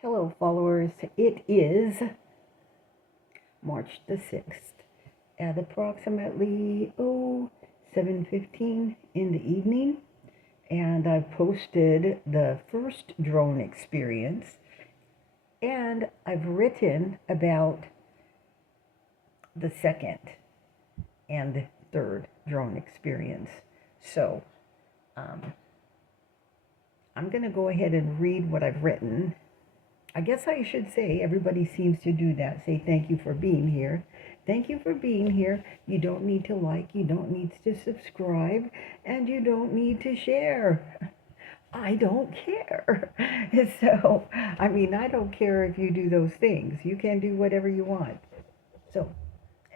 Hello, followers. It is March the 6th at approximately 7:15 in the evening, and I've posted the first drone experience, and I've written about the second and third drone experience. So, um, I'm going to go ahead and read what I've written. I guess I should say everybody seems to do that. Say thank you for being here. Thank you for being here. You don't need to like, you don't need to subscribe, and you don't need to share. I don't care. So, I don't care if you do those things. You can do whatever you want. So,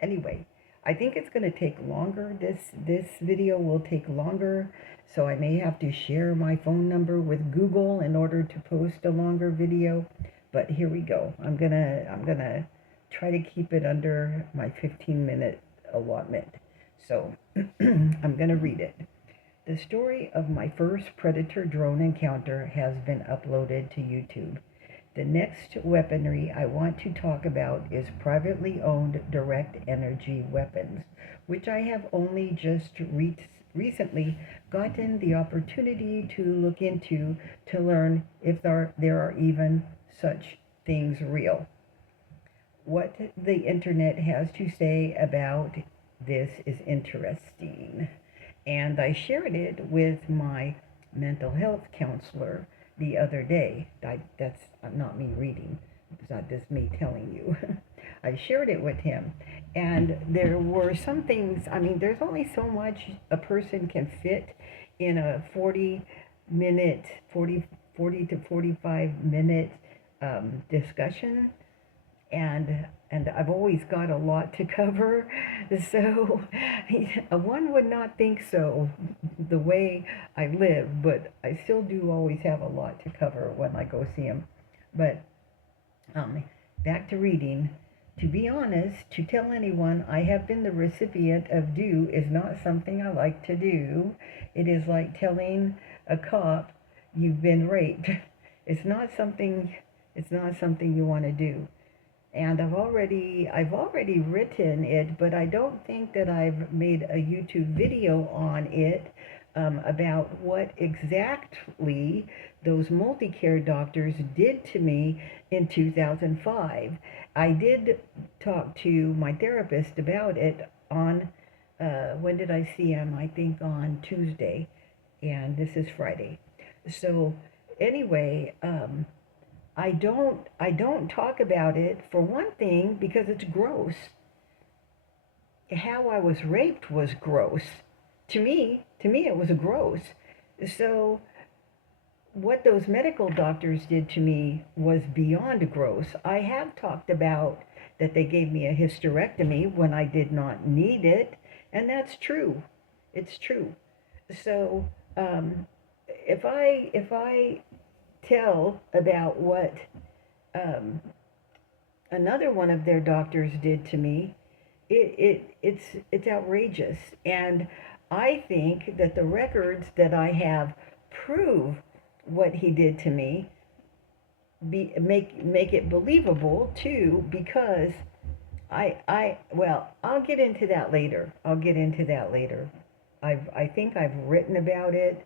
anyway, I think it's going to take longer. This video will take longer, so I may have to share my phone number with Google in order to post a longer video. But here we go. I'm gonna try to keep it under my 15-minute allotment. So I'm gonna read it. The story of my first predator drone encounter has been uploaded to YouTube. The next weaponry I want to talk about is privately owned direct energy weapons, which I have only just recently gotten the opportunity to look into to learn if there are even such things real. What the internet has to say about this is interesting, and I shared it with my mental health counselor the other day. That's not me reading, it's not just me telling you. I shared it with him, and there were some things. There's only so much a person can fit in a 40-minute, 40 to 45-minute discussion, and I've always got a lot to cover. So one would not think so the way I live, but I still do always have a lot to cover when I go see him. But um, back to reading. To be honest, to tell anyone I have been the recipient of do is not something I like to do. It is like telling a cop you've been raped. It's not something you want to do. And I've already written it, but I don't think that I've made a YouTube video on it, about what exactly those multi-care doctors did to me in 2005. I did talk to my therapist about it on, when did I see him? I think on Tuesday, and this is Friday. So anyway, I don't talk about it, for one thing, because it's gross. How I was raped was gross. To me it was gross. So what those medical doctors did to me was beyond gross. I have talked about that they gave me a hysterectomy when I did not need it, and that's true. It's true. So if I tell about what um, another one of their doctors did to me, it's outrageous, and I think that the records that I have prove what he did to me. Make it believable too, because I'll get into that later. I think I've written about it.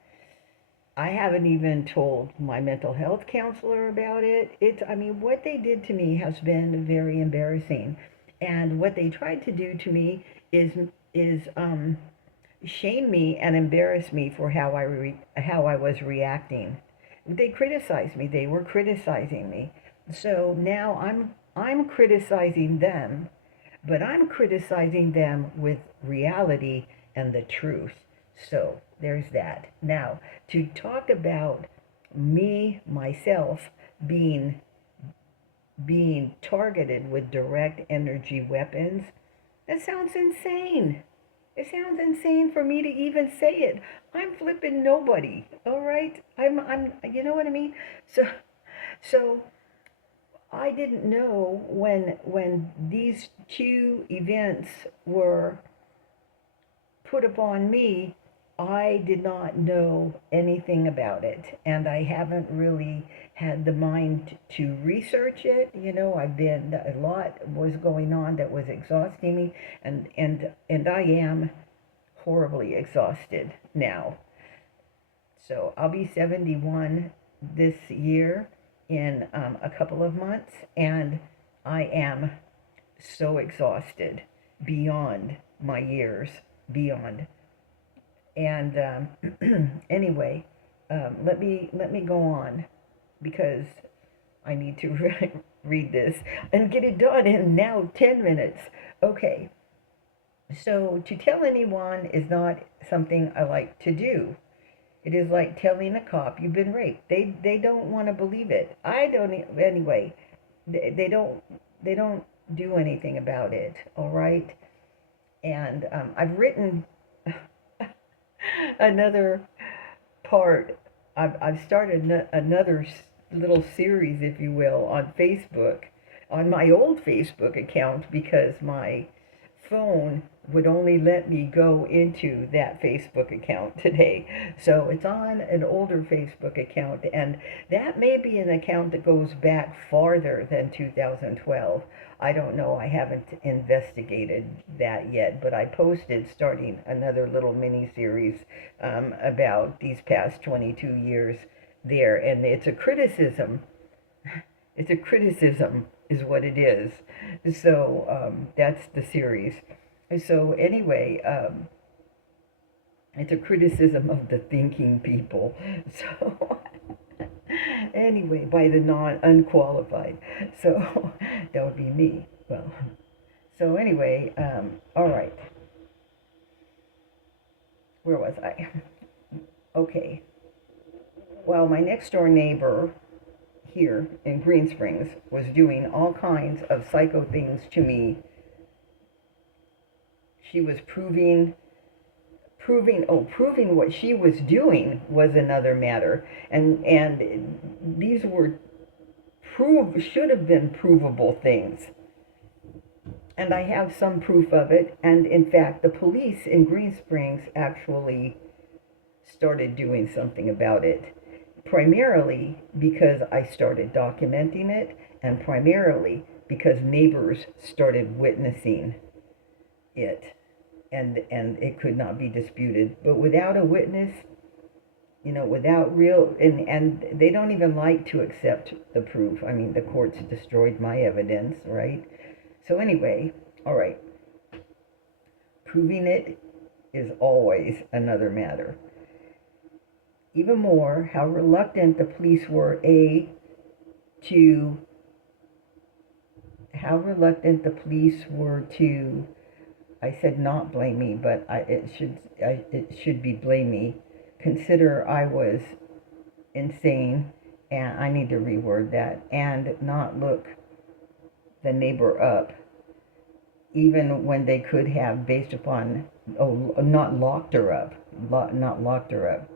I haven't even told my mental health counselor about it. What they did to me has been very embarrassing. And what they tried to do to me is shame me and embarrass me for how I was reacting. They criticized me. They were criticizing me. So now I'm criticizing them, but I'm criticizing them with reality and the truth. So there's that. Now, to talk about myself, being targeted with direct energy weapons, that sounds insane. It sounds insane for me to even say it. I'm flipping nobody, all right? You know what I mean? So I didn't know when these two events were put upon me. I did not know anything about it, and I haven't really had the mind to research it. A lot was going on that was exhausting me, and I am horribly exhausted now. So I'll be 71 this year in a couple of months, and I am so exhausted beyond my years, beyond. And anyway, let me go on because I need to read this and get it done in now 10 minutes. Okay, so to tell anyone is not something I like to do. It is like telling a cop you've been raped. They don't want to believe it. I don't anyway. They don't do anything about it. All right. And I've written another part. I've started another little series, if you will, on Facebook, on my old Facebook account, because my phone would only let me go into that Facebook account today. So it's on an older Facebook account, and that may be an account that goes back farther than 2012. I don't know. I haven't investigated that yet, but I posted starting another little mini series about these past 22 years there, and it's a criticism. It's a criticism, is what it is. So that's the series. So anyway, it's a criticism of the thinking people. So anyway, by the unqualified. So that would be me. Well, so anyway, all right. Where was I? Okay. Well, my next door neighbor here in Green Springs was doing all kinds of psycho things to me. She was proving what she was doing was another matter. And these were should have been provable things. And I have some proof of it. And in fact, the police in Green Springs actually started doing something about it. Primarily because I started documenting it, and primarily because neighbors started witnessing it, and it could not be disputed. But without a witness, without real, and they don't even like to accept the proof. I mean, the courts destroyed my evidence, right? So anyway, all right, proving it is always another matter. Even more, how reluctant the police were, I said not blame me, but it should be blame me. Consider I was insane, and I need to reword that, and not look the neighbor up, even when they could have, based upon, not locked her up,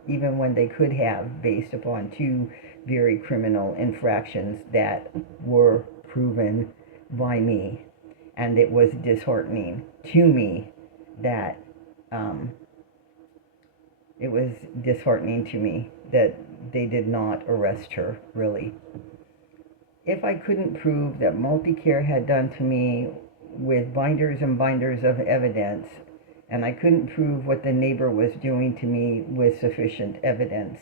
even when they could have, based upon two very criminal infractions that were proven by me. And it was disheartening to me that they did not arrest her, really. If I couldn't prove that Multicare had done to me with binders and binders of evidence, and I couldn't prove what the neighbor was doing to me with sufficient evidence,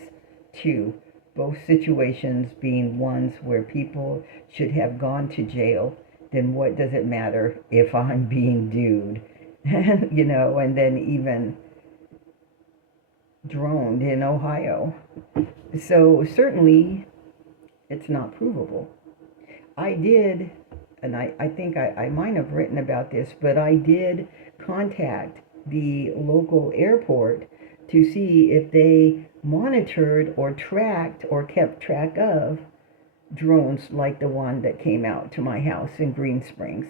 too, both situations being ones where people should have gone to jail, then what does it matter if I'm being dude? And then even droned in Ohio. So certainly it's not provable. I did, and I think I might have written about this, but I did contact the local airport to see if they monitored or tracked or kept track of drones like the one that came out to my house in Green Springs.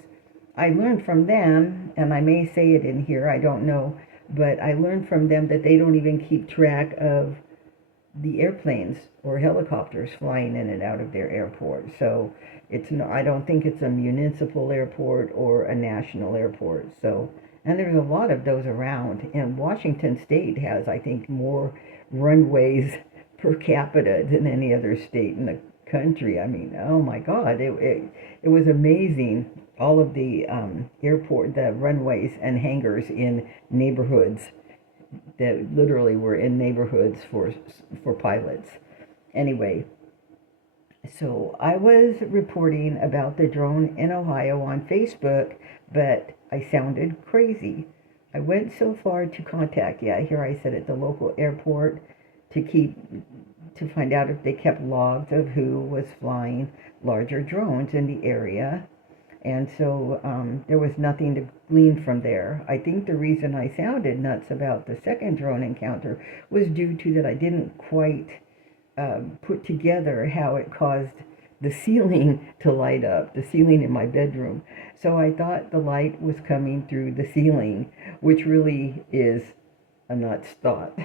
I learned from them, and I may say it in here, I don't know, but I learned from them that they don't even keep track of the airplanes or helicopters flying in and out of their airport. So I don't think it's a municipal airport or a national airport. So, and there's a lot of those around. And Washington State has, I think, more runways per capita than any other state in the country. I mean, oh my God, it was amazing. All of the the runways and hangars in neighborhoods that literally were in neighborhoods for pilots. Anyway, so I was reporting about the drone in Ohio on Facebook, but I sounded crazy. I went so far to contact, yeah, here I said at the local airport to find out if they kept logs of who was flying larger drones in the area. And so there was nothing to glean from there. I think the reason I sounded nuts about the second drone encounter was due to that I didn't quite put together how it caused the ceiling to light up, the ceiling in my bedroom. So I thought the light was coming through the ceiling, which really is a nuts thought.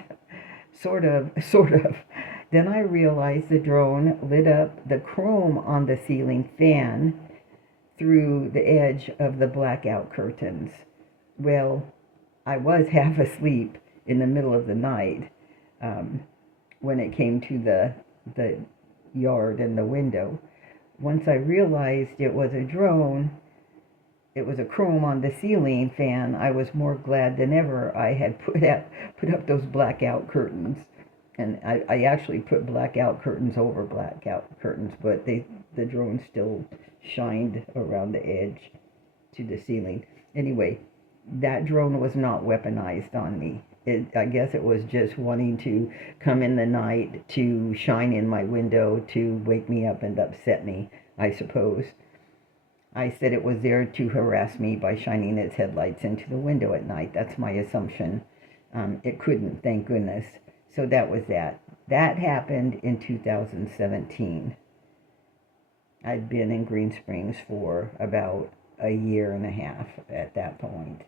Sort of, sort of. Then I realized the drone lit up the chrome on the ceiling fan through the edge of the blackout curtains. Well, I was half asleep in the middle of the night when it came to the yard and the window. Once I realized it was a drone, it was a chrome on the ceiling fan, I was more glad than ever I had put up those blackout curtains. And I actually put blackout curtains over blackout curtains, but the drone still shined around the edge to the ceiling. Anyway, that drone was not weaponized on me. I guess it was just wanting to come in the night to shine in my window to wake me up and upset me, I suppose. I said it was there to harass me by shining its headlights into the window at night. That's my assumption. It couldn't, thank goodness. So that was that. That happened in 2017. I'd been in Green Springs for about a year and a half at that point.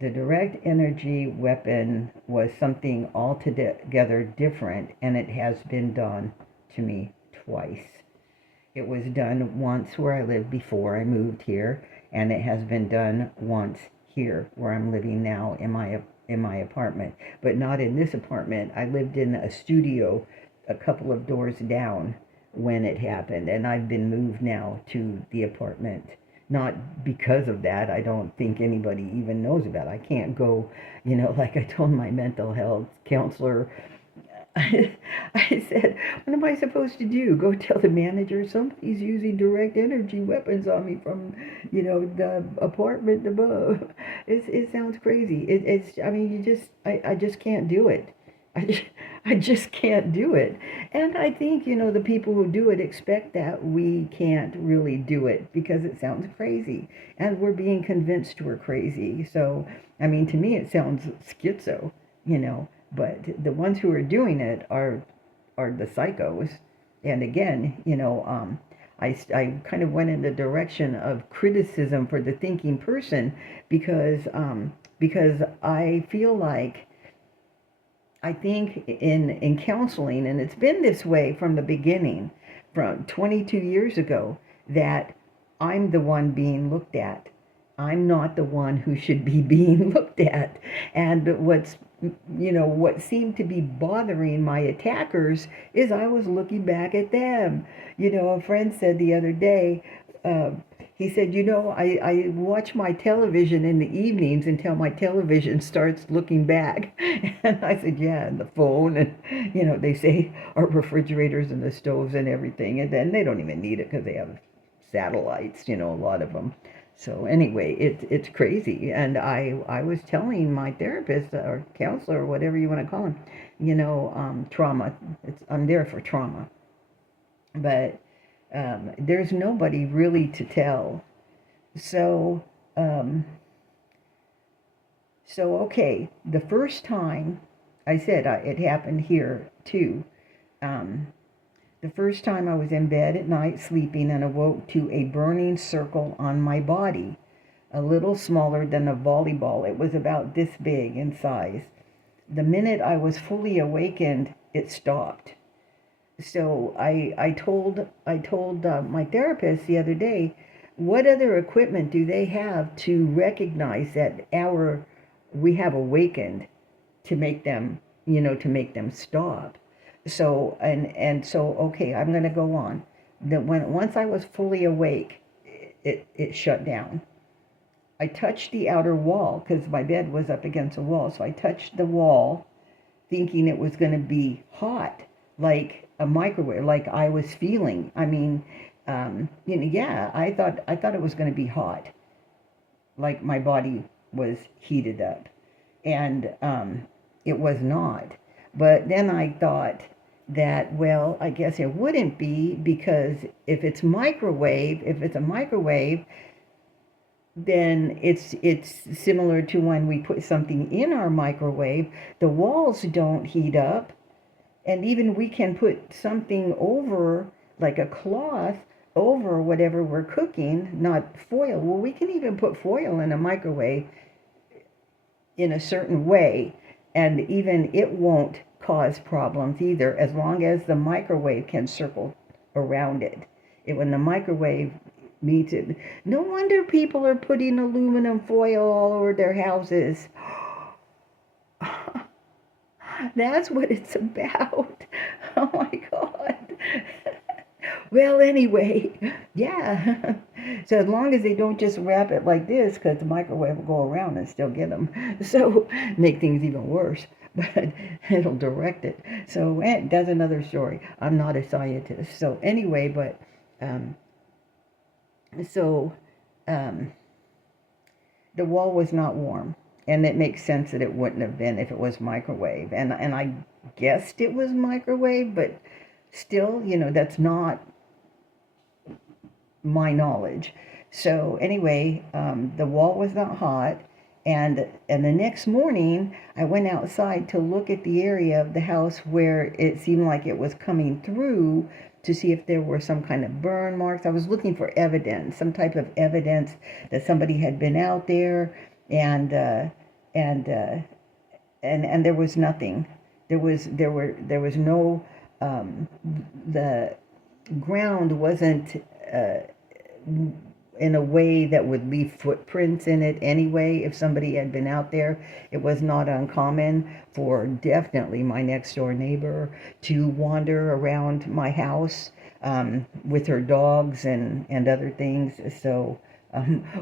The direct energy weapon was something altogether different, and it has been done to me twice. It was done once where I lived before I moved here, and it has been done once here where I'm living now in my apartment, but not in this apartment. I lived in a studio a couple of doors down when it happened, and I've been moved now to the apartment. Not because of that. I don't think anybody even knows about it. I can't go, like I told my mental health counselor, I said, what am I supposed to do? Go tell the manager somebody's using direct energy weapons on me from, the apartment above. It sounds crazy. I mean, I just can't do it. I just can't do it. And I think, the people who do it expect that we can't really do it because it sounds crazy. And we're being convinced we're crazy. So, I mean, to me, it sounds schizo, But the ones who are doing it are the psychos. And again, I kind of went in the direction of criticism for the thinking person because I feel like I think in counseling, and it's been this way from the beginning, from 22 years ago, that I'm the one being looked at. I'm not the one who should be being looked at. And what seemed to be bothering my attackers is I was looking back at them. A friend said the other day, he said, I watch my television in the evenings until my television starts looking back. And I said, yeah, and the phone, and, they say our refrigerators and the stoves and everything. And then they don't even need it because they have satellites, a lot of them. So anyway, it's crazy. And I was telling my therapist or counselor or whatever you want to call him, trauma. I'm there for trauma. But there's nobody really to tell. So, okay, the first time, I said it happened here too. The first time I was in bed at night sleeping and awoke to a burning circle on my body, a little smaller than a volleyball. It was about this big in size. The minute I was fully awakened, it stopped. So I told my therapist the other day, what other equipment do they have to recognize that we have awakened to make them stop? So and so okay, I'm going to go on. that once I was fully awake, it shut down. I touched the outer wall because my bed was up against the wall. So I touched the wall thinking it was going to be hot, like a microwave, like I was feeling. I mean, yeah, I thought it was going to be hot, like my body was heated up, and it was not. But then I thought that, well, I guess it wouldn't be, because if it's a microwave, then it's similar to when we put something in our microwave. The walls don't heat up, and even we can put something over, like a cloth, over whatever we're cooking, not foil. Well, we can even put foil in a microwave in a certain way, and even it won't cause problems either, as long as the microwave can circle around it. When the microwave meets it. No wonder people are putting aluminum foil all over their houses. That's what it's about. Oh my God. Well, anyway, yeah. So as long as they don't just wrap it like this, because the microwave will go around and still get them. So make things even worse. But it'll direct it. So that's another story. I'm not a scientist. So anyway, but so the wall was not warm. And it makes sense that it wouldn't have been if it was microwave. And I guessed it was microwave, but still, that's not my knowledge. So anyway, the wall was not hot, and the next morning I went outside to look at the area of the house where it seemed like it was coming through, to see if there were some kind of burn marks. I was looking for evidence, some type of evidence that somebody had been out there, and there was nothing. There was no the ground wasn't in a way that would leave footprints in it anyway. If somebody had been out there, it was not uncommon for definitely my next door neighbor to wander around my house with her dogs and other things. So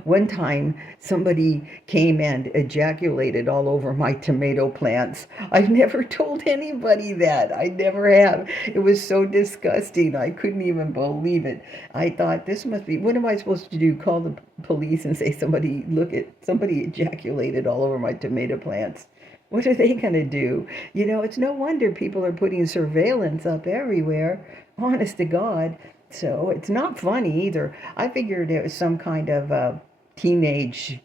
one time somebody came and ejaculated all over my tomato plants. I've never told anybody that. I never have. It was so disgusting. I couldn't even believe it. I thought, this must be, what am I supposed to do? Call the police and say, somebody ejaculated all over my tomato plants. What are they going to do? It's no wonder people are putting surveillance up everywhere. Honest to God. So it's not funny either. I figured it was some kind of teenage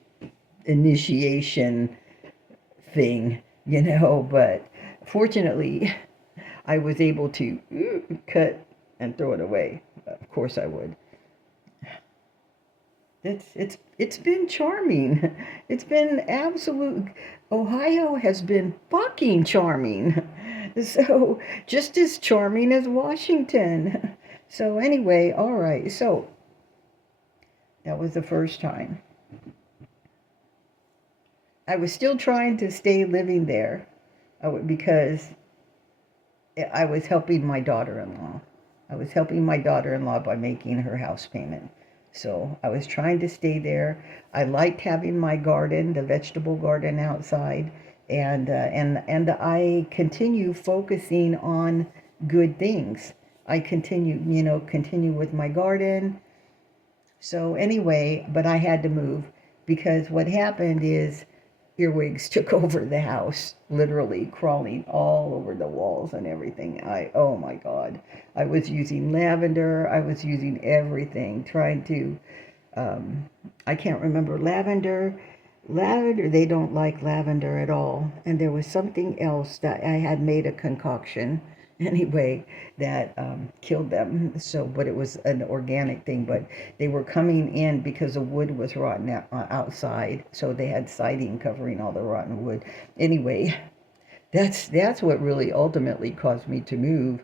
initiation thing, but fortunately I was able to cut and throw it away. Of course I would. It's been charming. It's been absolute. Ohio has been fucking charming. So just as charming as Washington. So anyway, all right. So that was the first time. I was still trying to stay living there because I was helping my daughter-in-law. I was helping my daughter-in-law by making her house payment. So I was trying to stay there. I liked having my garden, the vegetable garden outside, and I continue focusing on good things. I continue with my garden. So anyway, but I had to move, because what happened is earwigs took over the house, literally crawling all over the walls and everything. Oh my God. I was using lavender. I was using everything, trying to, I can't remember, lavender, they don't like lavender at all. And there was something else that I had made a concoction anyway that killed them. So, but it was an organic thing, but they were coming in because the wood was rotten outside, so they had siding covering all the rotten wood. Anyway, that's what really ultimately caused me to move.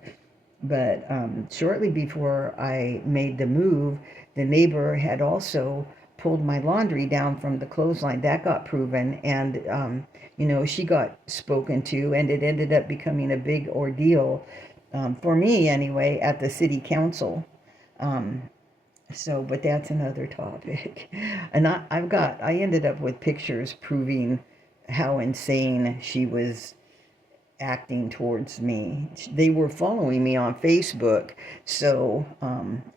But shortly before I made the move, the neighbor had also pulled my laundry down from the clothesline. That got proven, and she got spoken to, and it ended up becoming a big ordeal for me anyway at the city council. So, but that's another topic. And I ended up with pictures proving how insane she was acting towards me. They were following me on Facebook, so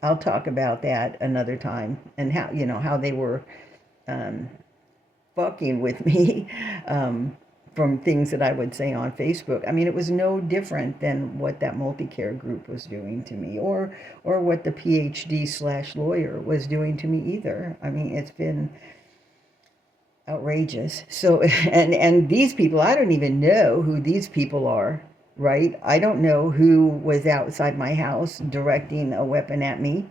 I'll talk about that another time, and how they were fucking with me from things that I would say on Facebook. I mean, it was no different than what that multi-care group was doing to me, or what the PhD/lawyer was doing to me either. I mean, it's been outrageous. So, and these people, I don't even know who these people are, right? I don't know who was outside my house directing a weapon at me.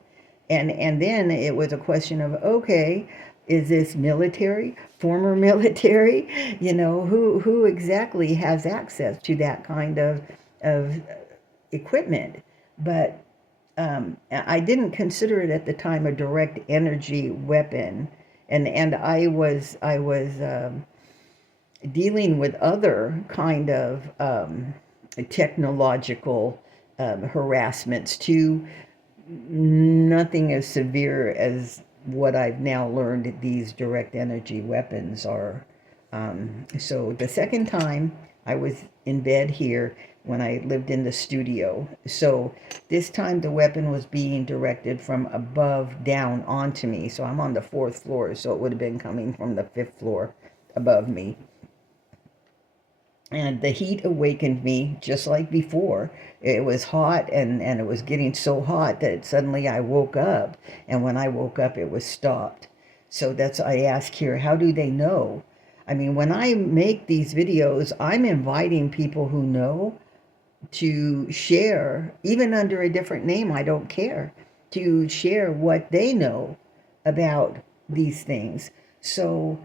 And then it was a question of, okay, is this military, former military? Who exactly has access to that kind of equipment? But I didn't consider it at the time a direct energy weapon, and I was dealing with other kind of technological harassments too. Nothing as severe as what I've now learned these direct energy weapons are. So the second time I was in bed here when I lived in the studio. So this time the weapon was being directed from above down onto me. So I'm on the 4th floor, so it would have been coming from the 5th floor above me. And the heat awakened me just like before. It was hot, and it was getting so hot that suddenly I woke up. And when I woke up, it was stopped. So I ask here, how do they know? I mean, when I make these videos, I'm inviting people who know to share, even under a different name, I don't care, to share what they know about these things. So,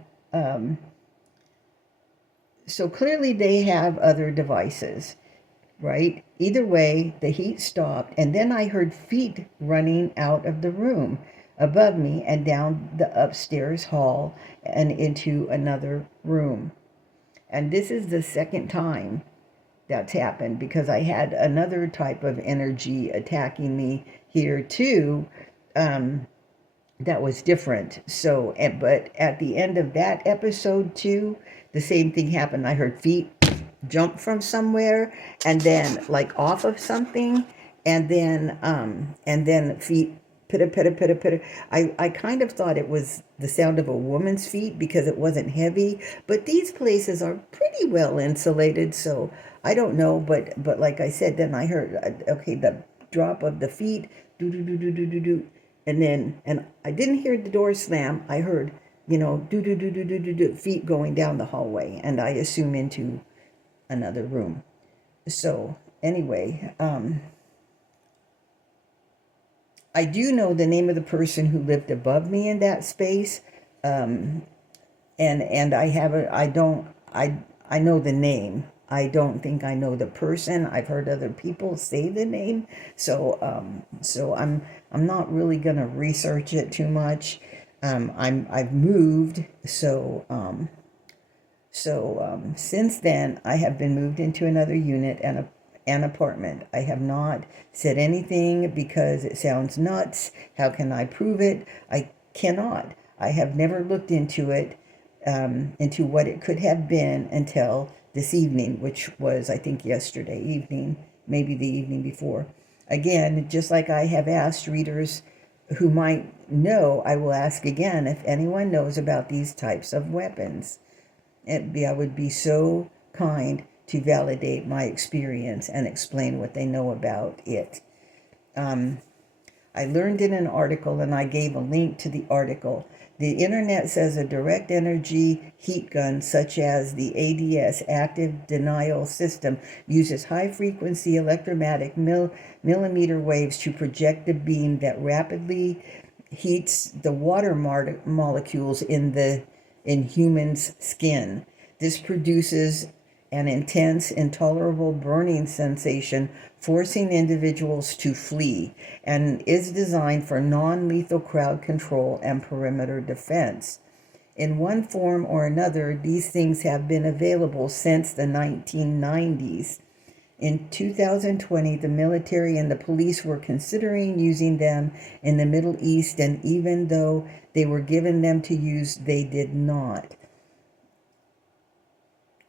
so clearly they have other devices, right? Either way, the heat stopped, and then I heard feet running out of the room above me and down the upstairs hall and into another room. And this is the second time that's happened, because I had another type of energy attacking me here too, that was different. So, but at the end of that episode too, the same thing happened. I heard feet jump from somewhere, and then like off of something, and then feet pitter pitter pitter pitter. I kind of thought it was the sound of a woman's feet because it wasn't heavy, but these places are pretty well insulated, so I don't know. But like I said, then I heard okay, the drop of the feet, do do do do do do do, and I didn't hear the door slam. I heard, do do do do do do do, feet going down the hallway, and I assume into another room. So anyway, I do know the name of the person who lived above me in that space, and I know the name. I don't think I know the person. I've heard other people say the name, so I'm not really gonna research it too much. I've moved, so since then I have been moved into another unit and an apartment. I have not said anything because it sounds nuts. How can I prove it? I cannot. I have never looked into it, into what it could have been until this evening, which was, I think, yesterday evening, maybe the evening before. Again, just like I have asked readers who might know, I will ask again if anyone knows about these types of weapons. I would be so kind to validate my experience and explain what they know about it. I learned in an article, and I gave a link to the article. The internet says a direct energy heat gun, such as the ADS, active denial system, uses high-frequency electromagnetic millimeter waves to project a beam that rapidly heats the water molecules in humans' skin. This produces an intense, intolerable burning sensation, forcing individuals to flee, and is designed for non-lethal crowd control and perimeter defense. In one form or another, these things have been available since the 1990s. In 2020, the military and the police were considering using them in the Middle East, and even though they were given them to use, they did not.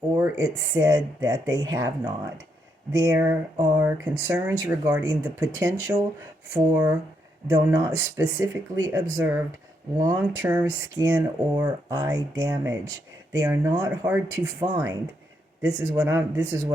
Or it said that they have not. There are concerns regarding the potential for, though not specifically observed, long-term skin or eye damage. They are not hard to find. This is what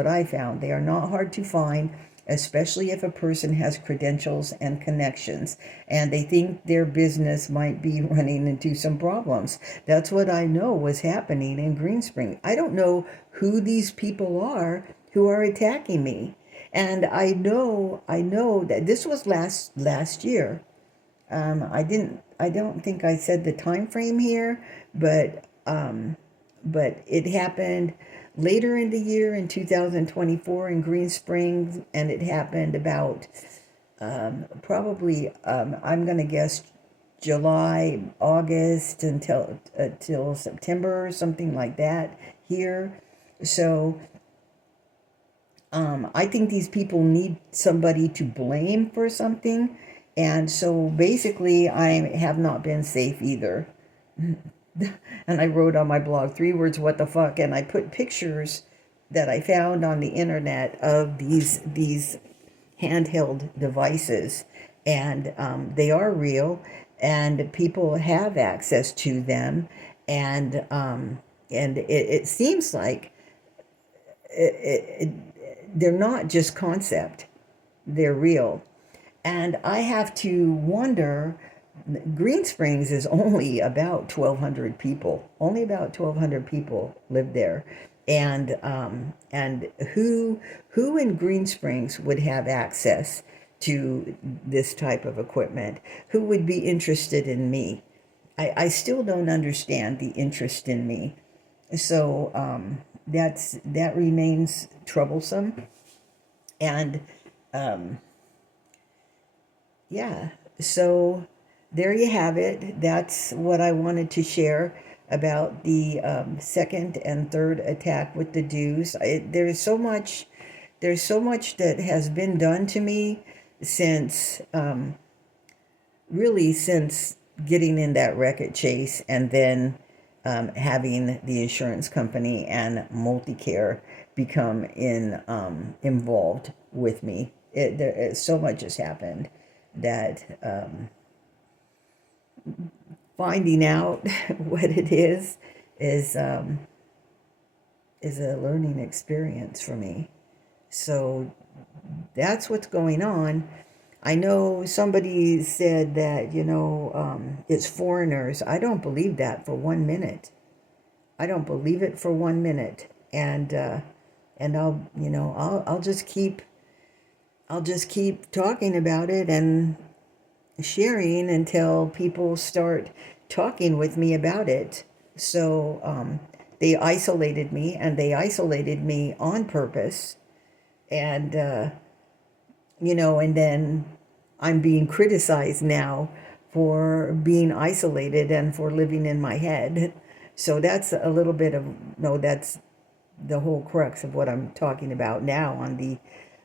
I found. They are not hard to find, especially if a person has credentials and connections and they think their business might be running into some problems. That's what I know was happening in Green Spring. I don't know who these people are who are attacking me. And I know that this was last year. I don't think I said the time frame here, but it happened later in the year in 2024 in Green Springs, and it happened about probably I'm gonna guess July, August until September, something like that here. So I think these people need somebody to blame for something. And so basically, I have not been safe either. And I wrote on my blog 3 words, what the fuck? And I put pictures that I found on the internet of these handheld devices. And they are real, and people have access to them. And it seems like they're not just concept, they're real. And I have to wonder, Green Springs is only about 1,200 people. Only about 1,200 people live there. And who in Green Springs would have access to this type of equipment? Who would be interested in me? I still don't understand the interest in me. So that remains troublesome. And yeah, so there you have it. That's what I wanted to share about the second and third attack with the Dews. There's so much that has been done to me since really since getting in that wreckage chase, and then having the insurance company and multi-care become involved with me. So much has happened that finding out what it is a learning experience for me. So that's what's going on. I know somebody said that, it's foreigners. I don't believe that for 1 minute. I don't believe it for 1 minute. And I'll just keep talking about it and sharing until people start talking with me about it. So they isolated me, and they isolated me on purpose. And and then I'm being criticized now for being isolated and for living in my head. So that's a little bit of, that's the whole crux of what I'm talking about now on the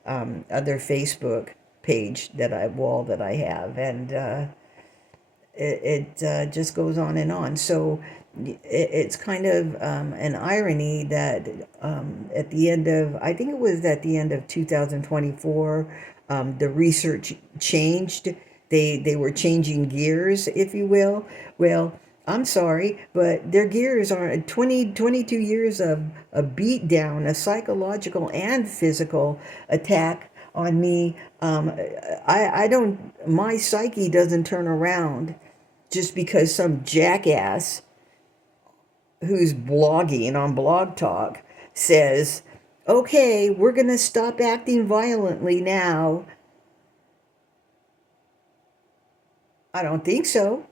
other Facebook page that I have. And it just goes on and on. So it's kind of an irony that at the end of, I think it was at the end of 2024, the research changed. They were changing gears, if you will. Well, I'm sorry, but their gears are 22 years of a beat down, a psychological and physical attack on me. My psyche doesn't turn around just because some jackass who's blogging on Blog Talk says, okay, we're going to stop acting violently now. I don't think so.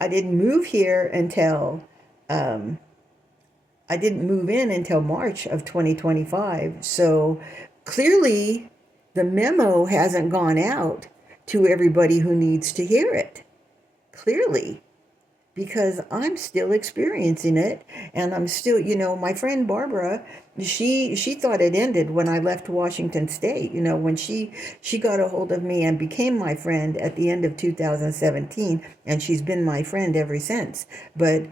I didn't move here until, I didn't move in until March of 2025. So clearly the memo hasn't gone out to everybody who needs to hear it. Clearly. because I'm still experiencing it, and I'm still, my friend Barbara, she thought it ended when I left Washington State. When she got a hold of me and became my friend at the end of 2017, and she's been my friend ever since. But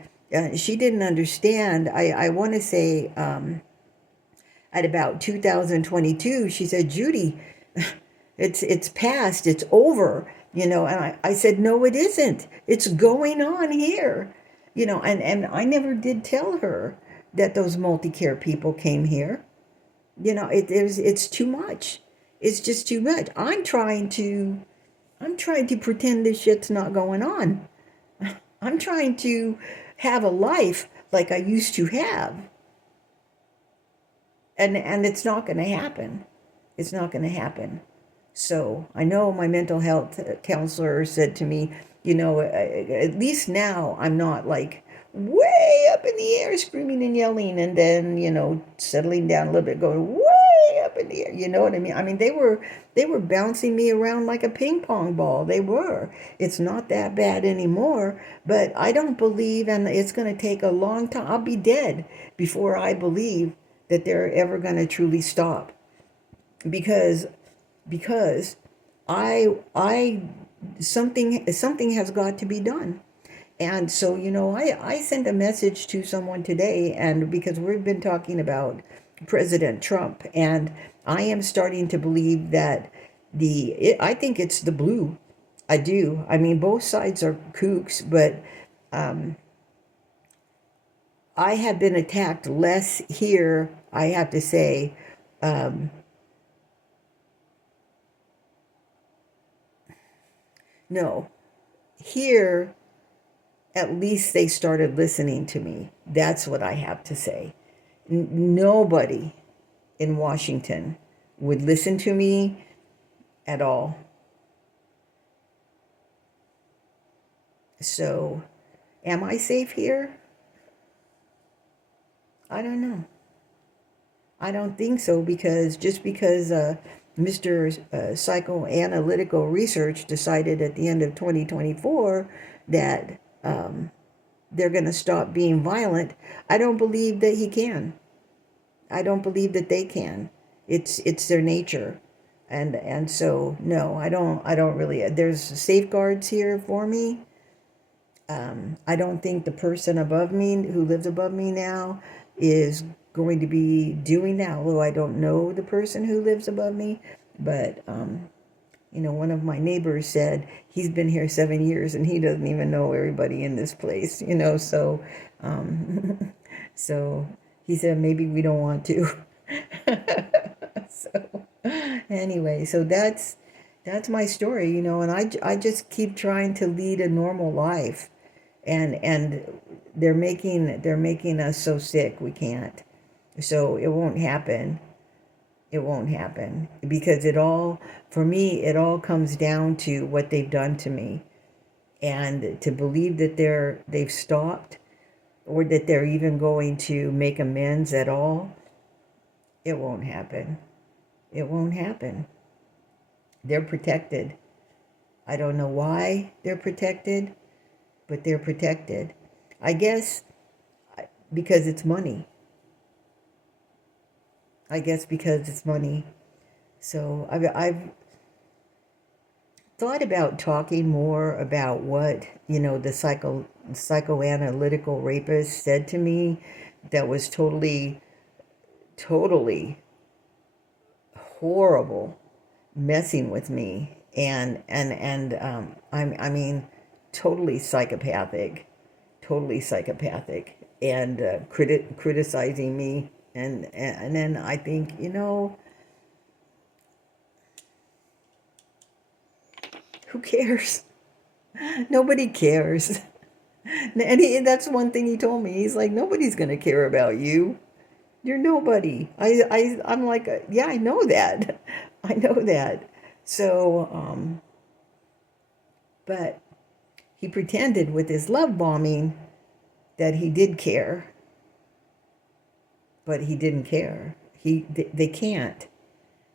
she didn't understand. I want to say at about 2022, she said, Judy, it's past, it's over, and I said, no, it isn't. It's going on here, and I never did tell her that those multi-care people came here. It's too much. It's just too much. I'm trying to pretend this shit's not going on. I'm trying to have a life like I used to have. And it's not going to happen. It's not going to happen. So I know my mental health counselor said to me, at least now I'm not like way up in the air screaming and yelling, and then, settling down a little bit, going way up in the air. You know what I mean? I mean, they were bouncing me around like a ping pong ball. They were. It's not that bad anymore, but I don't believe, and it's going to take a long time. I'll be dead before I believe that they're ever going to truly stop, because because I something has got to be done. And so, I sent a message to someone today, and because we've been talking about President Trump, and I am starting to believe that I think it's the blue. I do. I mean, both sides are kooks, but I have been attacked less here, I have to say. No, here, at least they started listening to me. That's what I have to say. Nobody in Washington would listen to me at all. So, am I safe here? I don't know. I don't think so, because just because Mr. Psychoanalytical Research decided at the end of 2024 that they're going to stop being violent, I don't believe that he can. I don't believe that they can. It's their nature. And so no, I don't really, there's safeguards here for me. I don't think the person above me who lives above me now is going to be doing that, although I don't know the person who lives above me. But one of my neighbors said he's been here 7 years and he doesn't even know everybody in this place, so so he said maybe we don't want to. So anyway, so that's my story, and I just keep trying to lead a normal life, and they're making us so sick we can't. So it won't happen. It won't happen, because for me, it all comes down to what they've done to me, and to believe that they've stopped, or that they're even going to make amends at all. It won't happen. It won't happen. They're protected. I don't know why they're protected, but they're protected. I guess because it's money. I guess because it's money. So I've thought about talking more about what, the psychoanalytical rapist said to me, that was totally, totally horrible, messing with me, and I mean, totally psychopathic, and criticizing me, and then I think, who cares? Nobody cares. And that's one thing he told me. He's like, nobody's gonna care about you. You're nobody. I'm like, yeah, I know that. I know that. So, but he pretended with his love bombing that he did care, but he didn't care. They can't.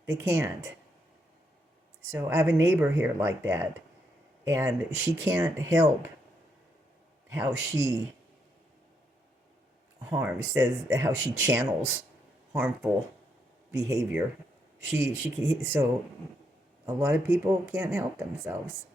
They can't. So I have a neighbor here like that, and she can't help how she harms, says how she channels harmful behavior. So a lot of people can't help themselves.